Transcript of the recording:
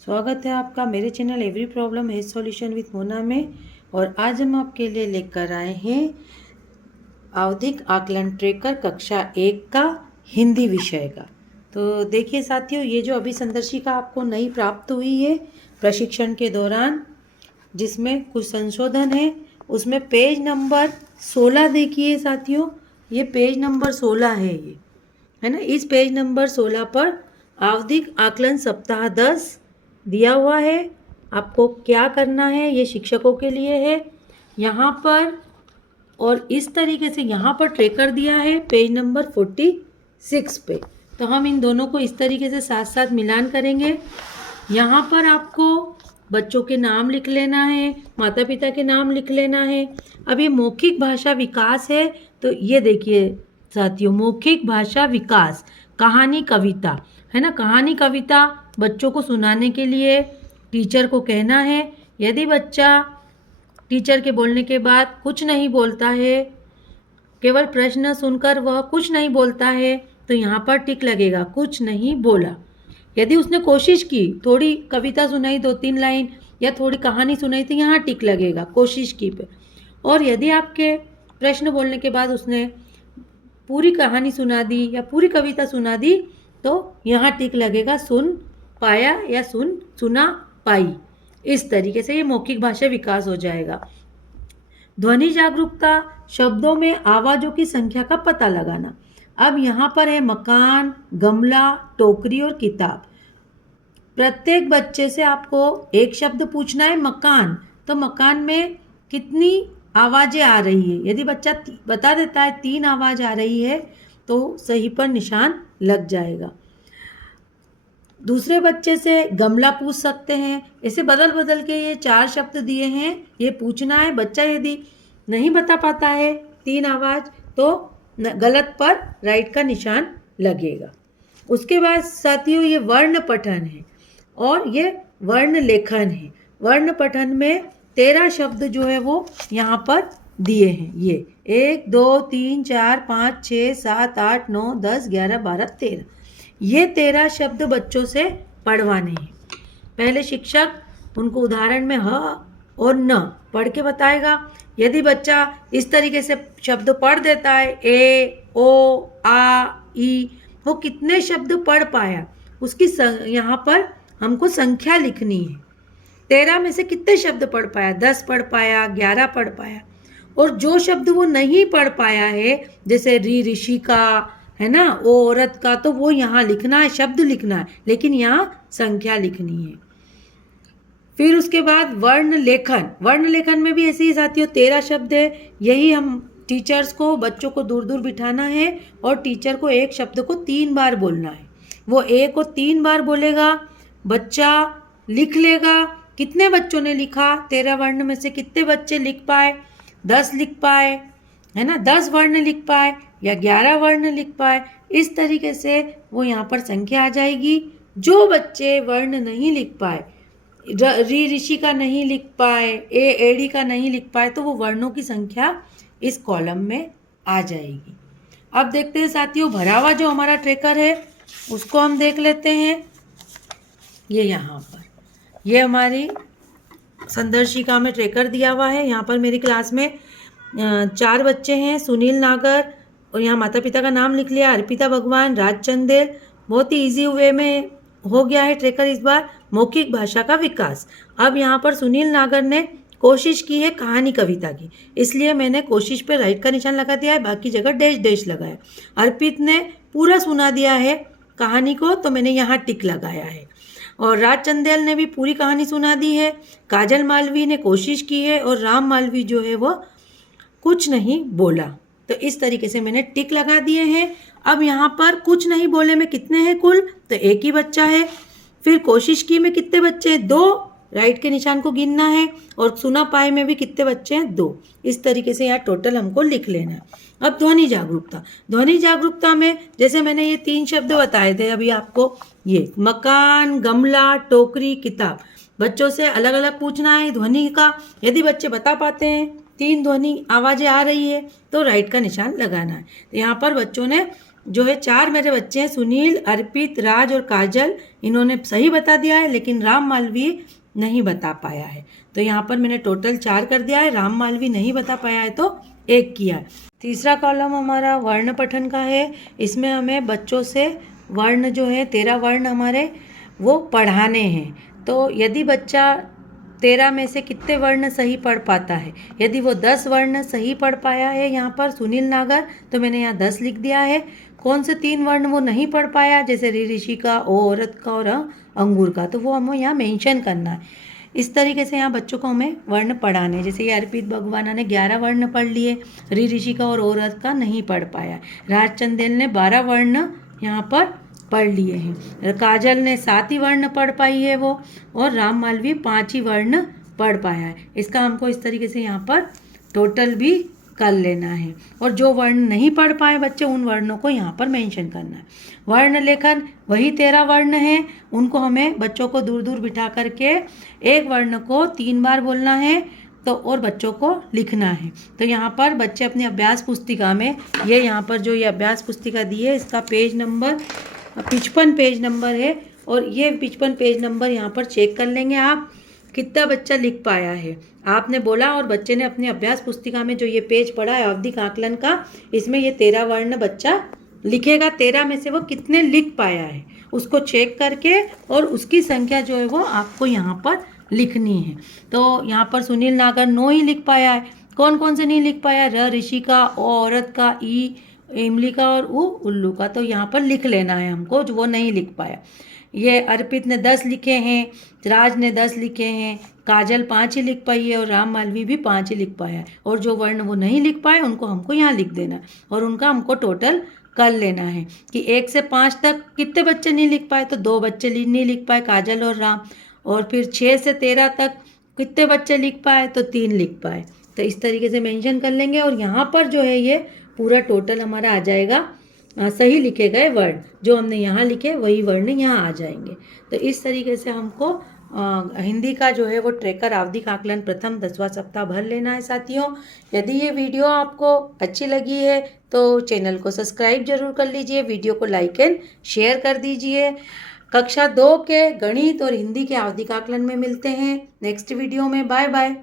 स्वागत है आपका मेरे channel every problem is solution with Mona में। और आज हम आपके लिए लेकर आए हैं आवधिक आकलन ट्रेकर कक्षा 1 का हिंदी विषय का। तो देखिए साथियों, ये जो अभी संदर्शिका आपको नई प्राप्त हुई है प्रशिक्षण के दौरान, जिसमें कुछ संशोधन है, उसमें पेज नंबर 16 देखिए साथियों। ये पेज नंबर 16 है ना। इस पेज नंबर 16 पर आवधिक आकलन सप्ताह 10 दिया हुआ है। आपको क्या करना है, ये शिक्षकों के लिए है यहाँ पर। और इस तरीके से यहाँ पर ट्रेकर दिया है पेज नंबर 46 पे। तो हम इन दोनों को इस तरीके से साथ साथ मिलान करेंगे। यहाँ पर आपको बच्चों के नाम लिख लेना है, माता पिता के नाम लिख लेना है। अब ये मौखिक भाषा विकास है, तो ये देखिए साथियों, मौखिक भाषा विकास कहानी कविता है ना। कहानी कविता बच्चों को सुनाने के लिए टीचर को कहना है। यदि बच्चा टीचर के बोलने के बाद कुछ नहीं बोलता है, केवल प्रश्न सुनकर वह कुछ नहीं बोलता है, तो यहाँ पर टिक लगेगा, कुछ नहीं बोला। यदि उसने कोशिश की, थोड़ी कविता सुनाई 2-3 लाइन या थोड़ी कहानी सुनाई, तो यहाँ टिक लगेगा कोशिश की पे। और यदि आपके प्रश्न बोलने के बाद उसने पूरी कहानी सुना दी या पूरी कविता सुना दी, तो यहाँ टिक लगेगा सुन पाया या सुना पाई। इस तरीके से ये मौखिक भाषा विकास हो जाएगा। ध्वनि जागरूकता, शब्दों में आवाज़ों की संख्या का पता लगाना। अब यहाँ पर है मकान, गमला, टोकरी और किताब। प्रत्येक बच्चे से आपको एक शब्द पूछना है, मकान। तो मकान में कितनी आवाज़ें आ रही है। यदि बच्चा बता देता है 3 आवाज़ आ रही है, तो सही पर निशान लग जाएगा। दूसरे बच्चे से गमला पूछ सकते हैं। ऐसे बदल बदल के ये 4 शब्द दिए हैं, ये पूछना है। बच्चा यदि नहीं बता पाता है 3 आवाज़, तो गलत पर राइट का निशान लगेगा। उसके बाद साथियों, ये वर्ण पठन है और ये वर्ण लेखन है। वर्ण पठन में 13 शब्द जो है वो यहाँ पर दिए हैं। ये 1 2 3 4 5 6 7 8 9 10 11 12 13, ये 13 शब्द बच्चों से पढ़वाने हैं। पहले शिक्षक उनको उदाहरण में ह और न पढ़ के बताएगा। यदि बच्चा इस तरीके से शब्द पढ़ देता है, ए ओ आ ई, वो कितने शब्द पढ़ पाया उसकी यहाँ पर हमको संख्या लिखनी है। 13 में से कितने शब्द पढ़ पाया, 10 पढ़ पाया, 11 पढ़ पाया। और जो शब्द वो नहीं पढ़ पाया है, जैसे ऋषि का है ना, वो औरत का, तो वो यहाँ लिखना है, शब्द लिखना है, लेकिन यहाँ संख्या लिखनी है। फिर उसके बाद वर्ण लेखन। वर्ण लेखन में भी ऐसे ही साथियों 13 शब्द है। यही हम टीचर्स को, बच्चों को दूर दूर बिठाना है और टीचर को एक शब्द को 3 बार बोलना है। वो ए को 3 बार बोलेगा, बच्चा लिख लेगा। कितने बच्चों ने लिखा, 13 वर्ण में से कितने बच्चे लिख पाए, 10 लिख पाए है ना, 10 वर्ण लिख पाए या 11 वर्ण लिख पाए। इस तरीके से वो यहाँ पर संख्या आ जाएगी। जो बच्चे वर्ण नहीं लिख पाए, ऋषि का नहीं लिख पाए, एड़ी का नहीं लिख पाए, तो वो वर्णों की संख्या इस कॉलम में आ जाएगी। अब देखते हैं साथियों, भरा हुआ जो हमारा ट्रेकर है उसको हम देख लेते हैं। ये यहाँ पर ये हमारी संदर्शिका में ट्रेकर दिया हुआ है। यहाँ पर मेरी क्लास में 4 बच्चे हैं, सुनील नागर, और यहाँ माता पिता का नाम लिख लिया, अर्पिता भगवान, राज चंदेल। बहुत ही इजी वे में हो गया है ट्रेकर इस बार। मौखिक भाषा का विकास। अब यहाँ पर सुनील नागर ने कोशिश की है कहानी कविता की, इसलिए मैंने कोशिश पे राइट का निशान लगा दिया है, बाकी जगह डैश डैश लगाया। अर्पित ने पूरा सुना दिया है कहानी को, तो मैंने यहाँ टिक लगाया है। और राज चंदेल ने भी पूरी कहानी सुना दी है। काजल मालवी ने कोशिश की है और राम मालवी जो है वो कुछ नहीं बोला। तो इस तरीके से मैंने टिक लगा दिए हैं। अब यहाँ पर कुछ नहीं बोले में कितने हैं कुल, तो एक ही बच्चा है। फिर कोशिश की में कितने बच्चे हैं, 2, राइट के निशान को गिनना है। और सुना पाए में भी कितने बच्चे हैं, 2। इस तरीके से यहाँ टोटल हमको लिख लेना है। अब ध्वनि जागरूकता। ध्वनि जागरूकता में जैसे मैंने ये 3 शब्द बताए थे अभी आपको, ये मकान, गमला, टोकरी, किताब। बच्चों से अलग अलग पूछना है ध्वनि का। यदि बच्चे बता पाते हैं 3 ध्वनि आवाज़ें आ रही है, तो राइट का निशान लगाना है। तो यहाँ पर बच्चों ने जो है 4 मेरे बच्चे हैं, सुनील, अर्पित, राज और काजल, इन्होंने सही बता दिया है, लेकिन राम मालवीय नहीं बता पाया है। तो यहाँ पर मैंने टोटल 4 कर दिया है, राम मालवीय नहीं बता पाया है तो 1 किया है। तीसरा कॉलम हमारा वर्ण पठन का है। इसमें हमें बच्चों से वर्ण जो है 13 वर्ण हमारे वो पढ़ाने हैं। तो यदि बच्चा 13 में से कितने वर्ण सही पढ़ पाता है, यदि वो 10 वर्ण सही पढ़ पाया है, यहाँ पर सुनील नागर, तो मैंने यहाँ 10 लिख दिया है। कौन से 3 वर्ण वो नहीं पढ़ पाया, जैसे ऋषि का, ओ औरत का और अंगूर का, तो वो हमें यहाँ मेंशन करना है। इस तरीके से यहाँ बच्चों को हमें वर्ण पढ़ाने हैं। जैसे ये अर्पित भगवाना ने 11 वर्ण पढ़ लिए, ऋषि का और औरत का नहीं पढ़ पाया। राजचंदेल ने 12 वर्ण यहाँ पर पढ़ लिए हैं। काजल ने 7 ही वर्ण पढ़ पाई है वो, और राम मालवीय 5 ही वर्ण पढ़ पाया है। इसका हमको इस तरीके से यहाँ पर टोटल भी कर लेना है। और जो वर्ण नहीं पढ़ पाए बच्चे, उन वर्णों को यहाँ पर मेंशन करना है। वर्ण लेखन वही 13 वर्ण हैं, उनको हमें बच्चों को दूर दूर बिठा करके एक वर्ण को 3 बार बोलना है, तो और बच्चों को लिखना है। तो यहाँ पर बच्चे अपनी अभ्यास पुस्तिका में, ये यहाँ पर जो ये अभ्यास पुस्तिका दी है, इसका पेज नंबर 55 पेज नंबर है, और ये 55 पेज नंबर यहाँ पर चेक कर लेंगे आप कितना बच्चा लिख पाया है। आपने बोला और बच्चे ने अपनी अभ्यास पुस्तिका में जो ये पेज पढ़ा है आवधिक आकलन का, इसमें ये 13 वर्ण बच्चा लिखेगा। 13 में से वो कितने लिख पाया है उसको चेक करके, और उसकी संख्या जो है वो आपको यहाँ पर लिखनी है। तो यहाँ पर सुनील नागर 9 ही लिख पाया है। कौन कौन से नहीं लिख पाया, र ऋषि का, ओ औरत का, ई इमली का और उ उल्लू का, तो यहाँ पर लिख लेना है हमको, जो वो नहीं लिख पाया। ये अर्पित ने 10 लिखे हैं, राज ने 10 लिखे हैं, काजल 5 ही लिख पाई है, और राम मालवीय भी 5 ही लिख पाया है। और जो वर्ण वो नहीं लिख पाए उनको हमको यहाँ लिख देना है, और उनका हमको टोटल कर लेना है कि 1 से 5 तक कितने बच्चे नहीं लिख पाए, तो 2 बच्चे नहीं लिख पाए, काजल और राम। और फिर 6 से 13 तक कितने बच्चे लिख पाए, तो 3 लिख पाए। तो इस तरीके से मेंशन कर लेंगे, और यहाँ पर जो है ये पूरा टोटल हमारा आ जाएगा सही लिखे गए वर्ण, जो हमने यहाँ लिखे वही वर्ण यहाँ आ जाएंगे। तो इस तरीके से हमको हिंदी का जो है वो ट्रैकर आवधिक आकलन प्रथम 10वां सप्ताह भर लेना है साथियों। यदि ये वीडियो आपको अच्छी लगी है तो चैनल को सब्सक्राइब जरूर कर लीजिए, वीडियो को लाइक एंड शेयर कर दीजिए। कक्षा 2 के गणित और हिंदी के आवधिक आकलन में मिलते हैं नेक्स्ट वीडियो में। Bye bye.